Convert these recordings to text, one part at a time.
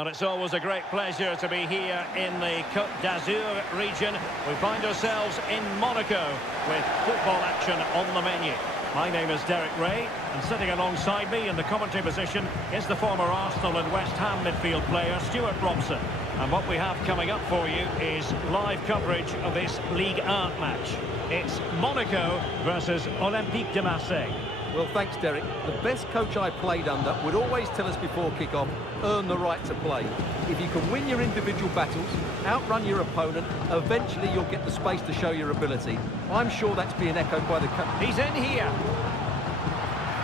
Well, it's always a great pleasure to be here in the Côte d'Azur region. We find ourselves in Monaco with football action on the menu. My name is Derek Ray, and sitting alongside me in the commentary position is the former Arsenal and West Ham midfield player Stuart Robson. And what we have coming up for you is live coverage of this Ligue 1 match. It's Monaco versus Olympique de Marseille. Well, thanks, Derek. The best coach I played under would always tell us before kick-off, earn the right to play. If you can win your individual battles, outrun your opponent, eventually you'll get the space to show your ability. I'm sure that's being echoed by the coach. He's in here.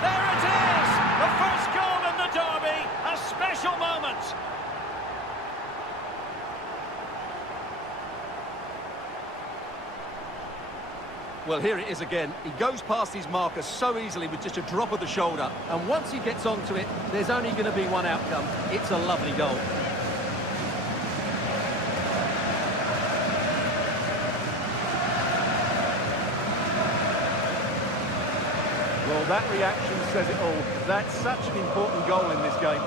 There it is! The first goal in the derby, a special moment. Well, here it is again. He goes past his marker so easily with just a drop of the shoulder. And once he gets onto it, there's only going to be one outcome. It's a lovely goal. Well, that reaction says it all. That's such an important goal in this game.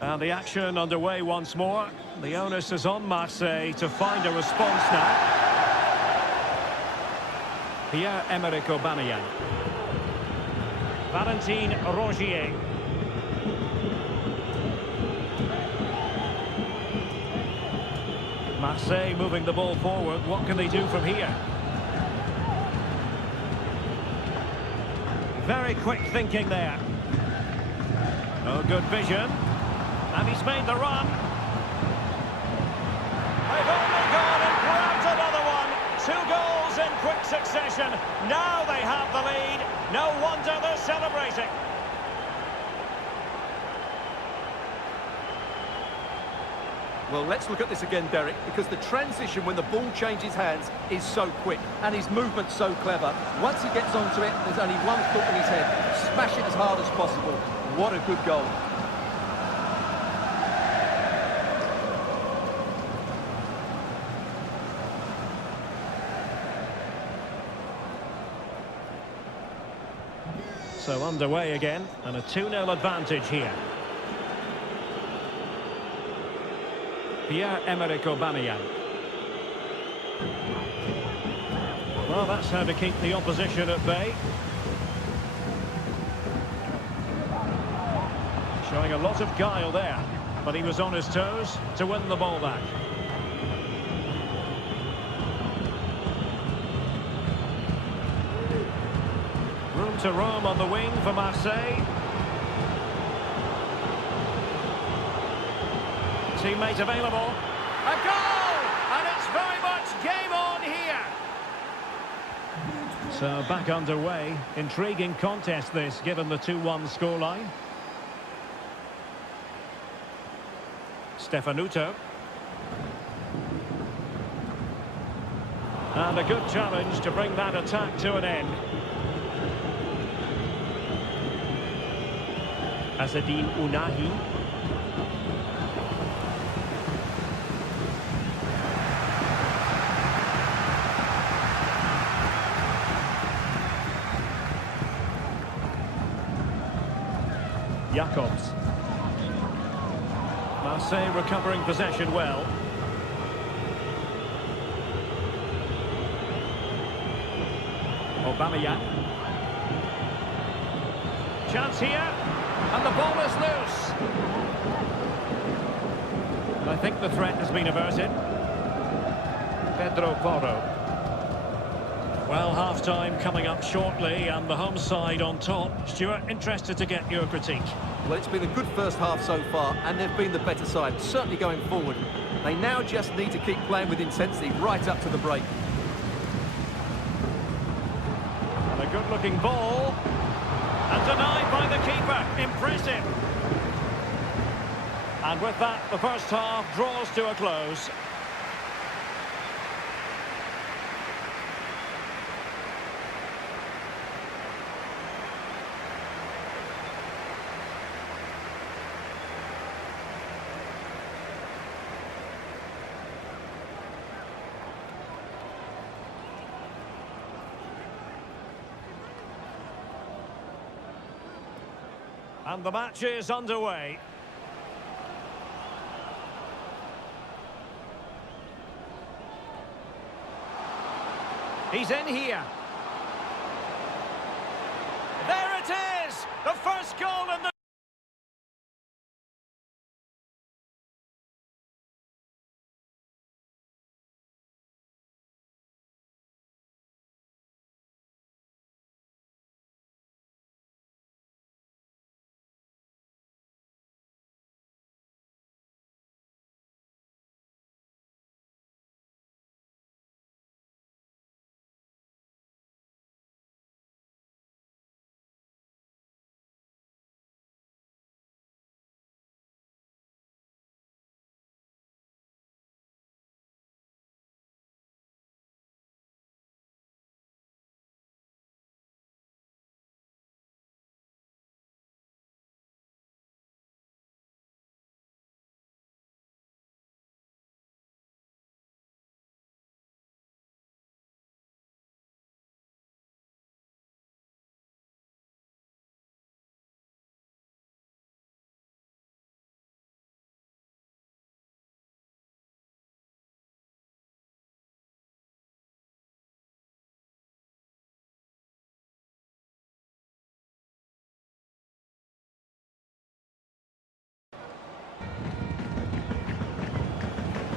And the action underway once more. The onus is on Marseille to find a response now. Pierre-Emerick Aubameyang. Valentin Rongier. Marseille moving the ball forward. What can they do from here? Very quick thinking there. Oh, good vision. And he's made the run. They've only gone and grabbed another one. 2 goals in quick succession. Now they have the lead. No wonder they're celebrating. Well, let's look at this again, Derek, because the transition when the ball changes hands is so quick and his movement's so clever. Once he gets onto it, there's only one thought in his head. Smash it as hard as possible. What a good goal. So underway again, and a 2-0 advantage here. Pierre-Emerick Aubameyang. Well, that's how to keep the opposition at bay. Showing a lot of guile there, but he was on his toes to win the ball back. Room to roam on the wing for Marseille. Teammate available. A goal! And it's very much game on here. So back underway. Intriguing contest this, given the 2-1 scoreline. Stefanuto. And a good challenge to bring that attack to an end. Azzedine Ounahi. Jakobs. Marseille recovering possession well. Aubameyang. Chance here. And the ball is loose. And I think the threat has been averted. Pedro Porro. Well, half-time coming up shortly, and the home side on top. Stuart, interested to get your critique. Well, it's been a good first half so far, and they've been the better side, certainly going forward. They now just need to keep playing with intensity right up to the break. And a good-looking ball. And denied by the keeper. Impressive. And with that, the first half draws to a close. And the match is underway. He's in here. There it is! The first goal in the...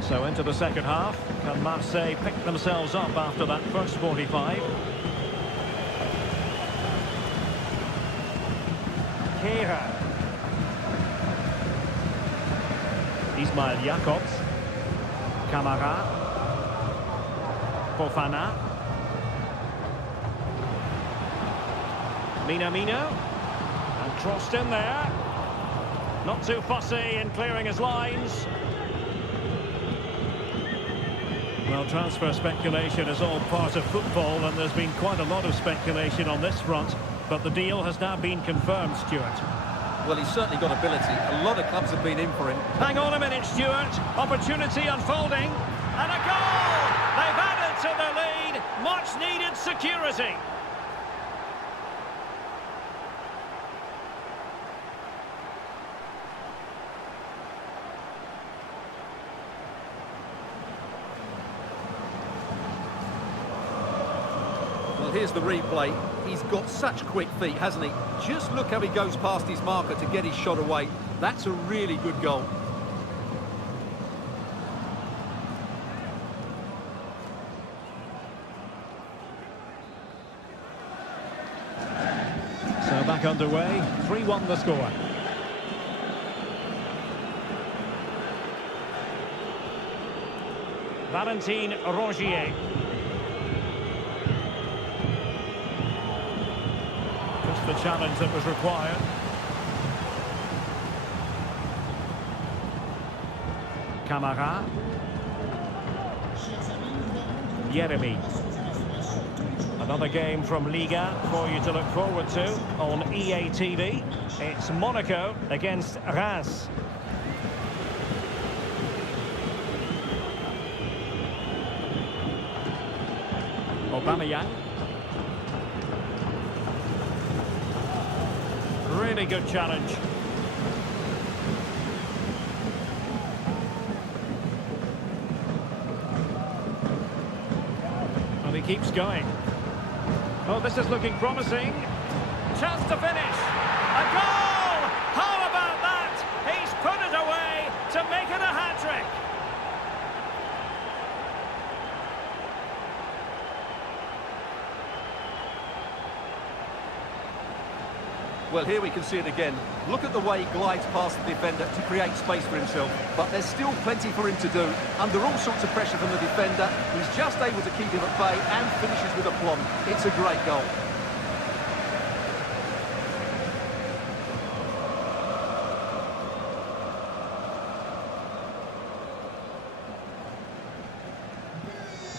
So into the second half, can Marseille pick themselves up after that first 45? Kehrer. Ismail Jakobs. Camara. Fofana. Minamino. And crossed in there. Not too fussy in clearing his lines. Well, transfer speculation is all part of football, and there's been quite a lot of speculation on this front, but the deal has now been confirmed, Stuart. Well, he's certainly got ability. A lot of clubs have been in for him. Hang on a minute, Stuart. Opportunity unfolding. And a goal! They've added to the lead. Much-needed security. Here's the replay. He's got such quick feet, hasn't he? Just look how he goes past his marker to get his shot away. That's a really good goal. So back underway, 3-1 the score. Valentin Rongier. The challenge that was required. Camara. Yeremi. Another game from Liga for you to look forward to on EA TV. It's Monaco against Reims. Aubameyang. Really good challenge. Well, he keeps going. Oh, this is looking promising. Chance to finish. A goal! How about that? He's put it away to make it a hat-trick. Well, here we can see it again. Look at the way he glides past the defender to create space for himself. But there's still plenty for him to do. Under all sorts of pressure from the defender, he's just able to keep him at bay and finishes with aplomb. It's a great goal.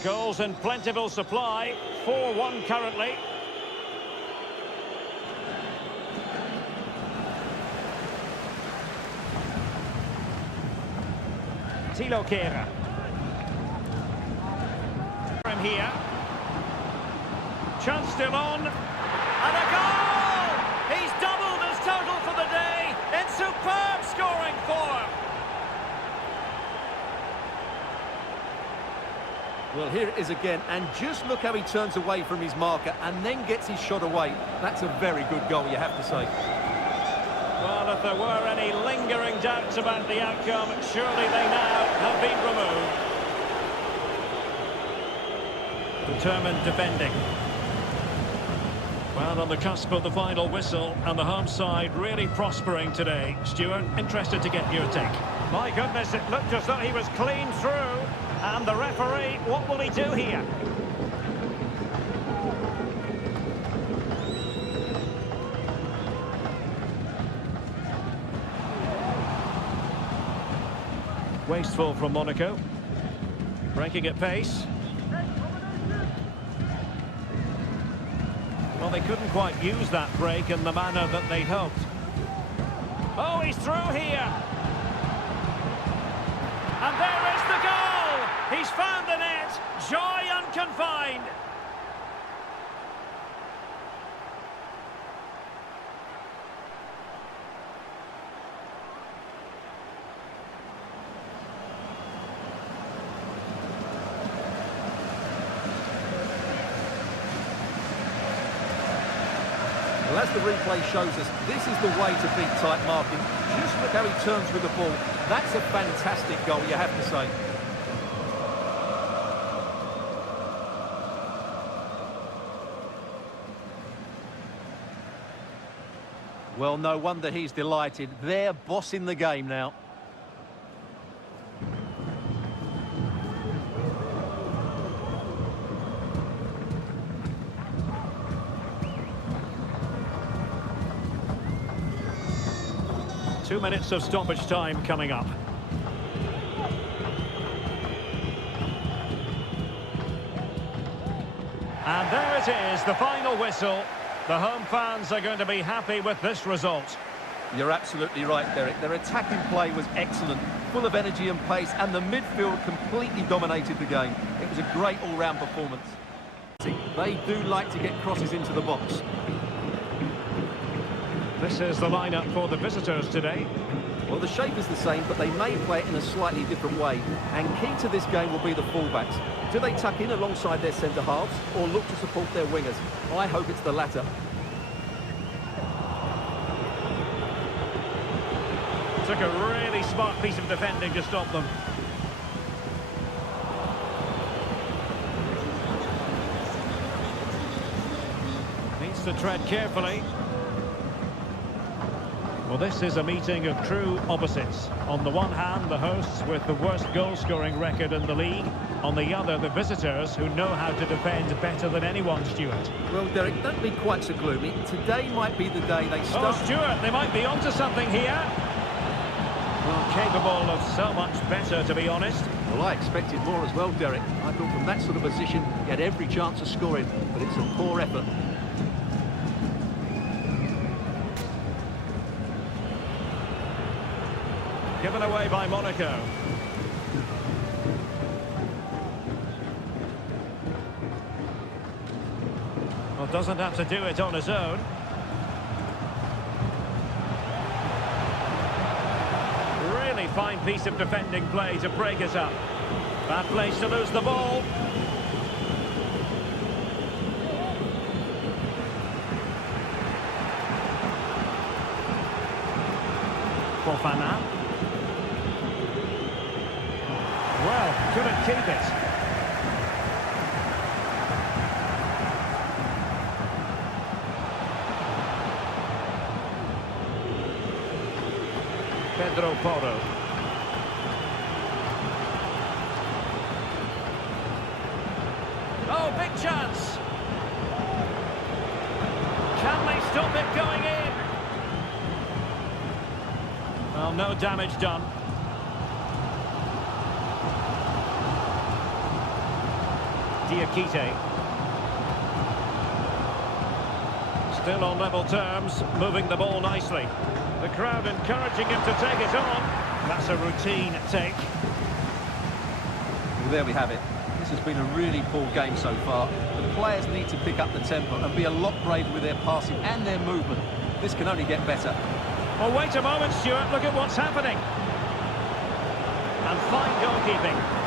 Goals in plentiful supply. 4-1 currently. Thilo Kehrer. From here. Chance still on. And a goal! He's doubled his total for the day. Well, here it is again, and just look how he turns away from his marker and then gets his shot away. That's a very good goal, you have to say. Well, if there were any lingering doubts about the outcome, surely they now have been removed. Determined defending. Well, on the cusp of the final whistle, and the home side really prospering today. Stuart, interested to get your take. My goodness, it looked as though he was clean through. And the referee, what will he do here? Wasteful from Monaco. Breaking at pace. Well, they couldn't quite use that break in the manner that they hoped. Oh, he's through here. And there is the goal! He's found the net. Joy unconfined. Well, as the replay shows us, this is the way to beat tight marking. Just look how he turns with the ball. That's a fantastic goal, you have to say. Well, no wonder he's delighted. They're bossing the game now. Two minutes of stoppage time coming up. And there it is, the final whistle. The home fans are going to be happy with this result. You're absolutely right, Derek. Their attacking play was excellent, full of energy and pace, and the midfield completely dominated the game. It was a great all-round performance. They do like to get crosses into the box. This is the lineup for the visitors today. Well, the shape is the same, but they may play it in a slightly different way. And key to this game will be the fullbacks. Do they tuck in alongside their centre-halves or look to support their wingers? I hope it's the latter. Took a really smart piece of defending to stop them. Needs to tread carefully. Well, this is a meeting of true opposites. On the one hand, the hosts with the worst goal-scoring record in the league. On the other, the visitors who know how to defend better than anyone, Stuart. Well, Derek, don't be quite so gloomy. Today might be the day they start... Oh, Stuart, they might be onto something here. Well, capable of so much better, to be honest. Well, I expected more as well, Derek. I thought from that sort of position, he had every chance of scoring, but it's a poor effort. Given away by Monaco. Well, doesn't have to do it on his own. Really fine piece of defending play to break us up. Bad place to lose the ball. Fofana. Well, couldn't keep it. Pedro Porro. Oh, big chance. Can they stop it going in? Well, no damage done. Diakite. Still on level terms, moving the ball nicely. The crowd encouraging him to take it on. That's a routine take. Well, there we have it. This has been a really poor game so far. The players need to pick up the tempo and be a lot braver with their passing and their movement. This can only get better. Well, wait a moment, Stuart. Look at what's happening. And fine goalkeeping.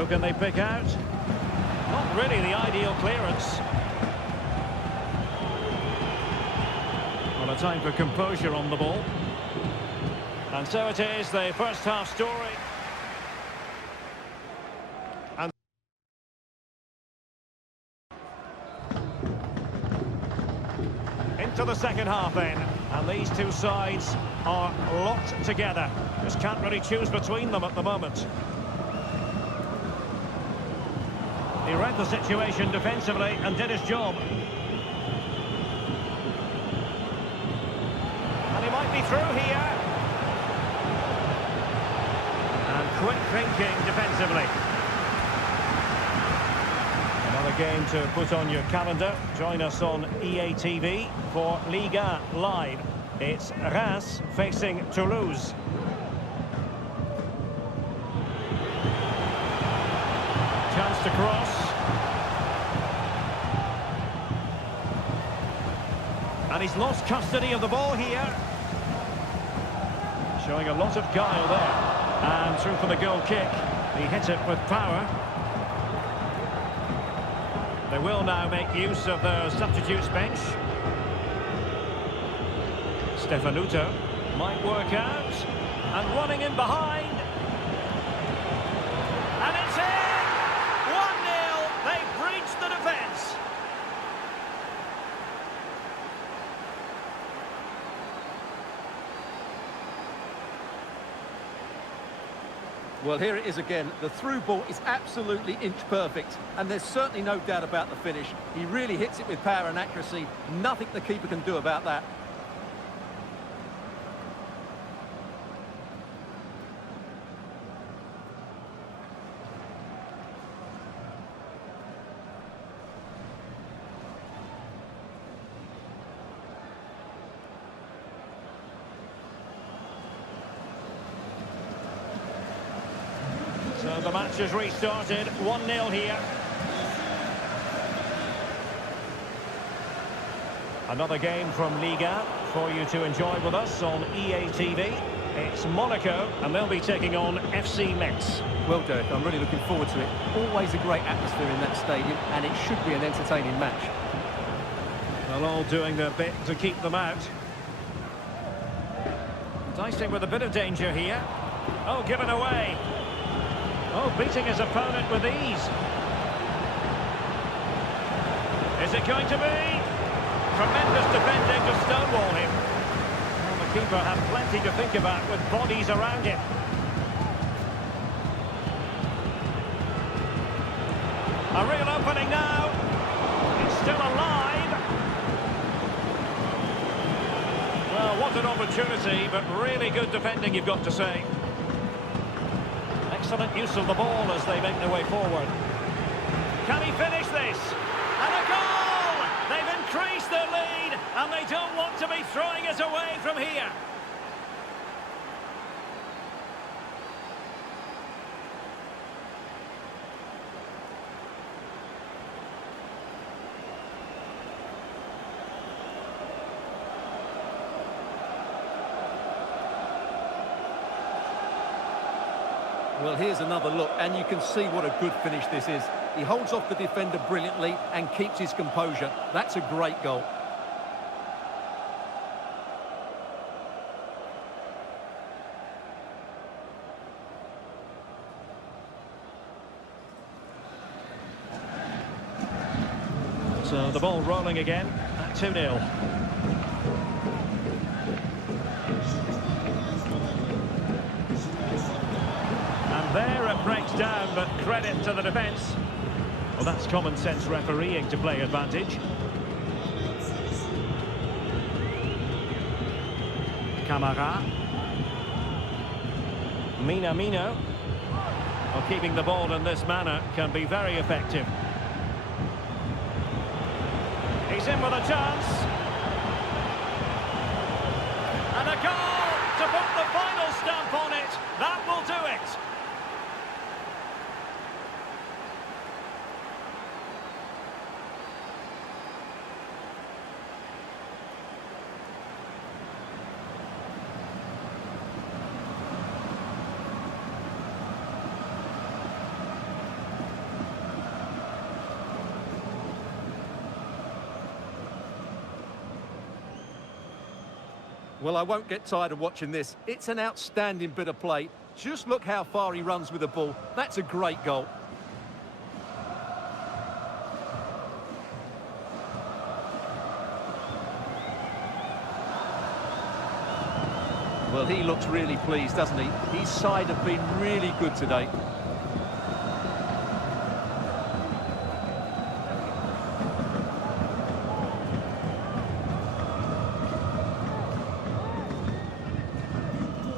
Who can they pick out? Not really the ideal clearance. Well, a time for composure on the ball. And so it is, the first half story. And into the second half then. And these two sides are locked together. Just can't really choose between them at the moment. He read the situation defensively and did his job. And he might be through here. And quick thinking defensively. Another game to put on your calendar. Join us on EA TV for Liga Live. It's Reims facing Toulouse. Chance to cross. And he's lost custody of the ball here. Showing a lot of guile there. And through for the goal kick. He hit it with power. They will now make use of their substitutes bench. Stefanuto might work out. And running in behind. And it's in! 1-0. They've breached the defence. Well, here it is again. The through ball is absolutely inch perfect, and there's certainly no doubt about the finish. He really hits it with power and accuracy. Nothing the keeper can do about that. So the match has restarted, 1-0 here. Another game from Liga for you to enjoy with us on EA TV. It's Monaco, and they'll be taking on FC Metz. Well, Derek, I'm really looking forward to it. Always a great atmosphere in that stadium, and it should be an entertaining match. Well, all doing their bit to keep them out. Dicing with a bit of danger here. Oh, given away. Oh, beating his opponent with ease. Is it going to be? Tremendous defending to stonewall him. Well, the keeper had plenty to think about with bodies around him. A real opening now. It's still alive. Well, what an opportunity, but really good defending, you've got to say. Excellent use of the ball as they make their way forward. Can he finish this? And a goal! They've increased their lead, and they don't want to be throwing it away from here. Well, here's another look, and you can see what a good finish this is. He holds off the defender brilliantly and keeps his composure. That's a great goal. So the ball rolling again at 2-0. There it breaks down, but credit to the defence. Well, that's common sense refereeing to play advantage. Camara. Minamino. Well, keeping the ball in this manner can be very effective. He's in with a chance. And a goal to put the final stamp on it. That will do it. Well, I won't get tired of watching this. It's an outstanding bit of play. Just look how far he runs with the ball. That's a great goal. Well, he looks really pleased, doesn't he? His side have been really good today.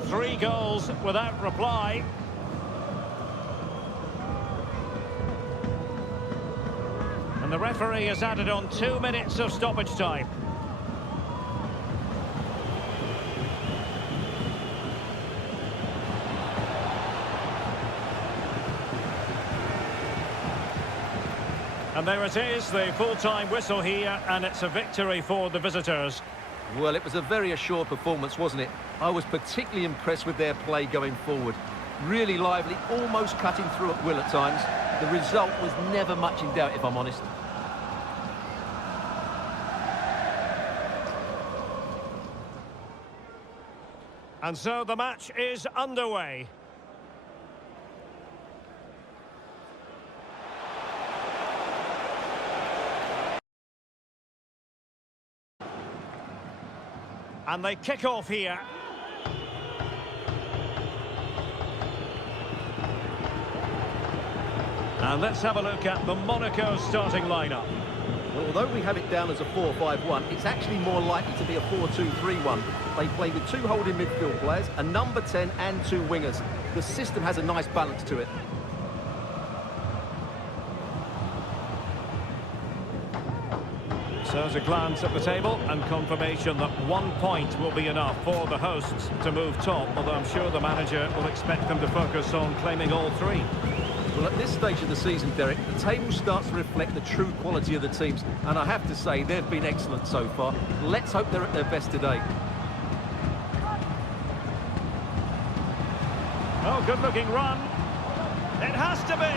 Three goals without reply. And the referee has added on 2 minutes of stoppage time. And there it is, the full-time whistle here, and it's a victory for the visitors. Well, it was a very assured performance, wasn't it? I was particularly impressed with their play going forward. Really lively, almost cutting through at will at times. The result was never much in doubt, if I'm honest. And so the match is underway. And they kick off here. And let's have a look at the Monaco starting lineup. Well, although we have it down as a 4-5-1, it's actually more likely to be a 4-2-3-1. They play with two holding midfield players, a number 10 and two wingers. The system has a nice balance to it. So as a glance at the table and confirmation that 1 point will be enough for the hosts to move top, although I'm sure the manager will expect them to focus on claiming all three. Well, at this stage of the season, Derek, the table starts to reflect the true quality of the teams, and I have to say they've been excellent so far. Let's hope they're at their best today. Oh, good-looking run. It has to be.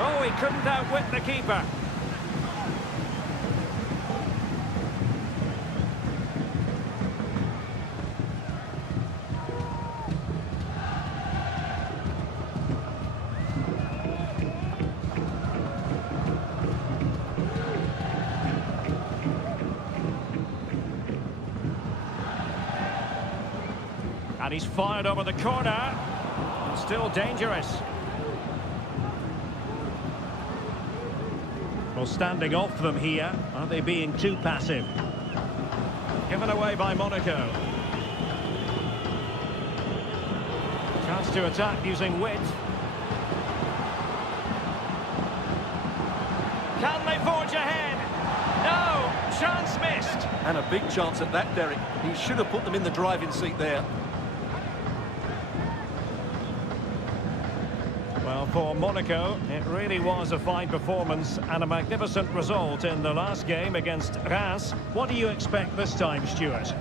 Oh, he couldn't outwit the keeper. And he's fired over the corner. And still dangerous. Well, standing off them here. Are they being too passive? Given away by Monaco. Chance to attack using width. Can they forge ahead? No! Chance missed. And a big chance at that, Derek. He should have put them in the driving seat there. Well, for Monaco, it really was a fine performance and a magnificent result in the last game against Reims. What do you expect this time, Stuart?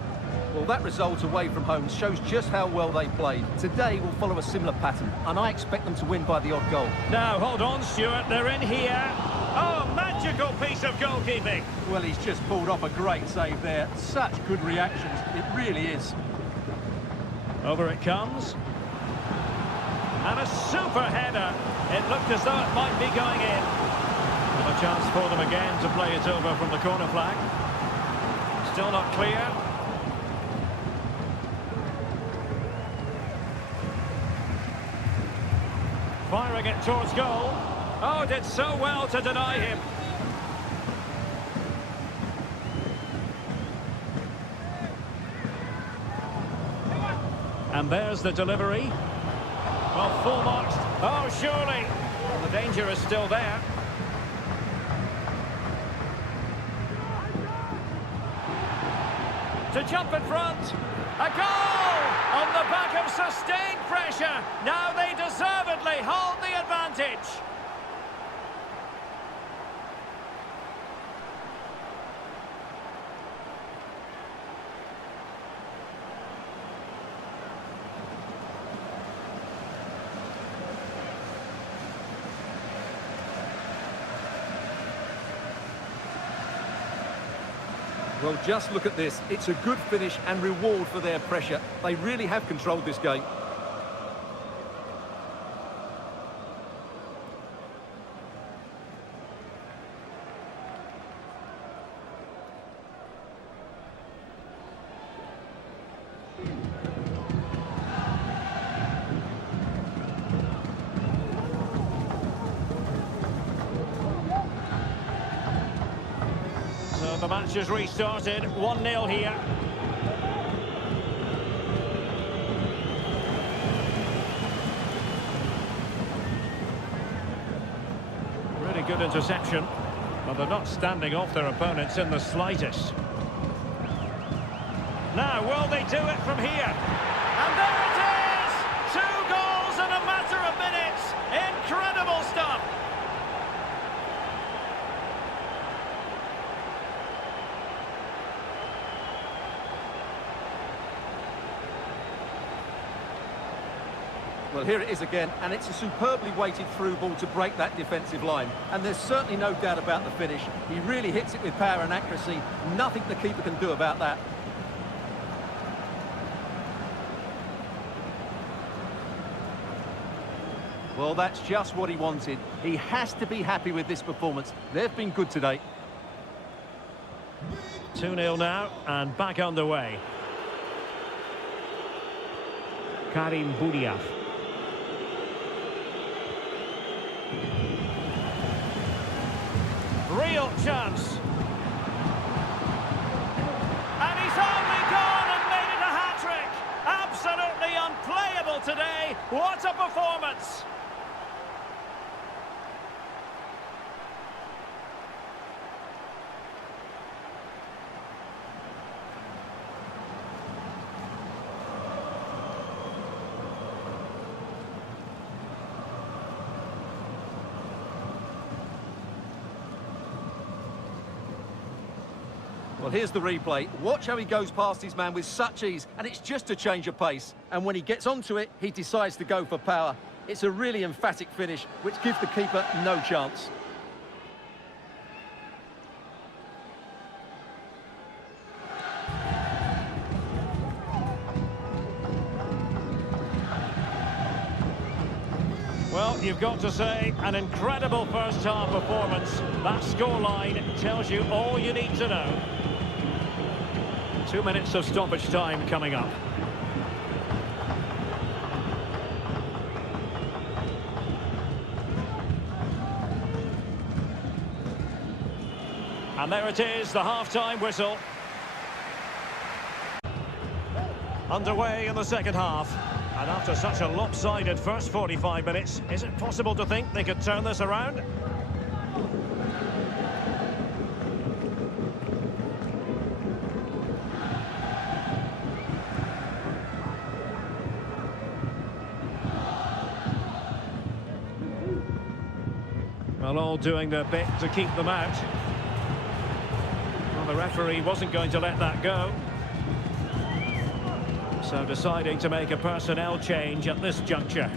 Well, that result away from home shows just how well they played. Today will follow a similar pattern, and I expect them to win by the odd goal. Now, hold on, Stuart, they're in here. Oh, magical piece of goalkeeping. Well, he's just pulled off a great save there. Such good reactions, it really is. Over it comes. And a super header. It looked as though it might be going in. And a chance for them again to play it over from the corner flag. Still not clear. Firing it towards goal. Oh, did so well to deny him. And there's the delivery. Well, full marks. Oh, surely. Well, the danger is still there. To jump in front. A goal! On the back of sustained pressure. Now they deservedly hold the advantage. Well, just look at this. It's a good finish and reward for their pressure. They really have controlled this game. So the match has restarted, 1-0 here. Really good interception, but they're not standing off their opponents in the slightest. Now, will they do it from here? And there it is! 2 goals in a matter of minutes! Incredible stuff! Well, here it is again, and it's a superbly weighted through ball to break that defensive line. And there's certainly no doubt about the finish. He really hits it with power and accuracy. Nothing the keeper can do about that. Well, that's just what he wanted. He has to be happy with this performance. They've been good today. 2-0 now, and back underway. Karim Boudiaf. Real chance. And he's only gone and made it a hat-trick. Absolutely unplayable today. What a performance. Well, here's the replay. Watch how he goes past his man with such ease, and it's just a change of pace. And when he gets onto it, he decides to go for power. It's a really emphatic finish, which gives the keeper no chance. Well, you've got to say, an incredible first-half performance. That scoreline tells you all you need to know. 2 minutes of stoppage time coming up. And there it is, the half-time whistle. Underway in the second half. And after such a lopsided first 45 minutes, is it possible to think they could turn this around? Well, all doing their bit to keep them out. Well, the referee wasn't going to let that go. So deciding to make a personnel change at this juncture.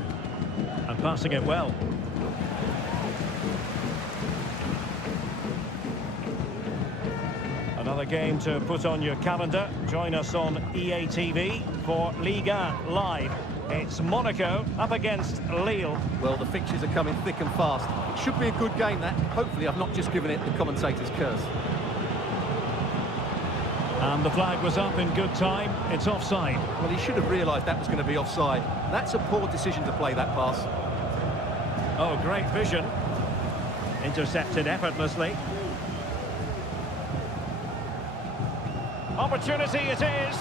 And passing it well. Another game to put on your calendar. Join us on EA TV for Liga Live. It's Monaco up against Lille. Well, the fixtures are coming thick and fast. It should be a good game, that. Hopefully I've not just given it the commentator's curse. And the flag was up in good time. It's offside. Well, he should have realised that was going to be offside. That's a poor decision to play that pass. Oh, great vision. Intercepted effortlessly. Opportunity it is.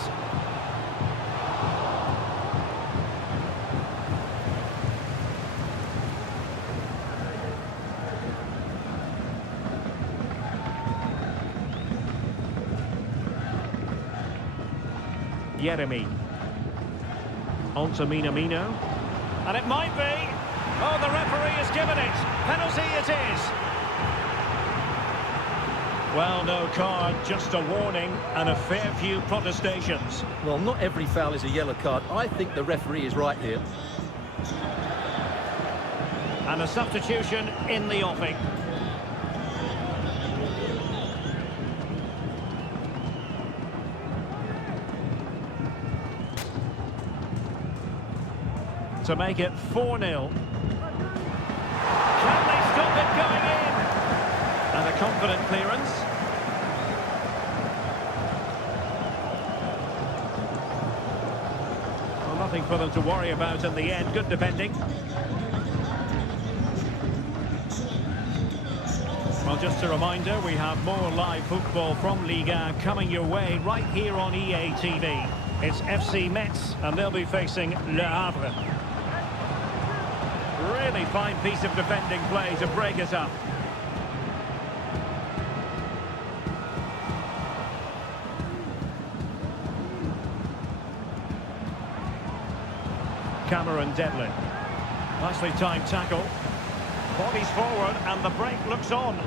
Yeremy. On to Minamino. And it might be. Oh, the referee has given it. Penalty it is. Well, no card, just a warning and a fair few protestations. Well, not every foul is a yellow card. I think the referee is right here. And a substitution in the offing. to make it 4-0. Can they stop it going in? And a confident clearance. Well, nothing for them to worry about in the end. Good defending. Well, just a reminder, we have more live football from Liga coming your way right here on EA TV. It's FC Metz, and they'll be facing Le Havre. Really fine piece of defending play to break it up. Cameron Devlin. Nicely timed tackle. Bodies forward and the break looks on.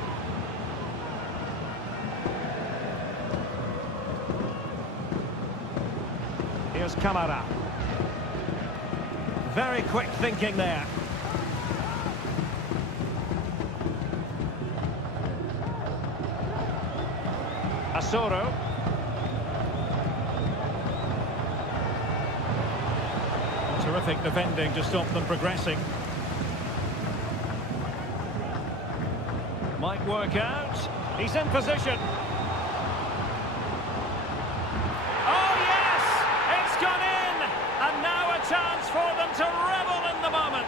Here's Kamara. Very quick thinking there. Asoro. Terrific defending to stop them progressing. Might work out. He's in position. Oh, yes! It's gone in! And now a chance for them to revel in the moment.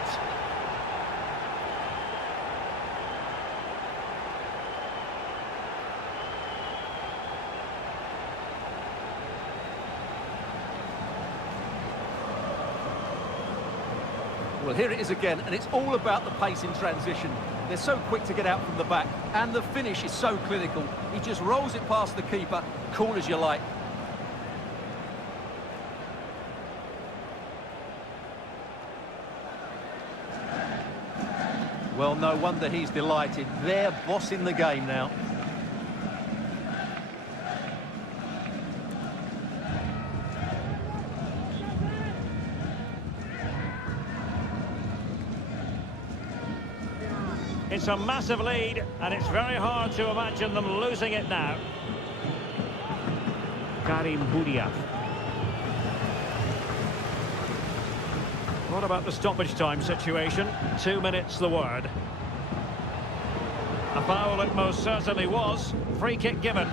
Well, here it is again, and it's all about the pace in transition. They're so quick to get out from the back, and the finish is so clinical. He just rolls it past the keeper, cool as you like. Well, no wonder he's delighted. They're bossing the game now. It's a massive lead, and it's very hard to imagine them losing it now. Karim Boudiaf. What about the stoppage time situation? 2 minutes the word. A foul it most certainly was. Free kick given.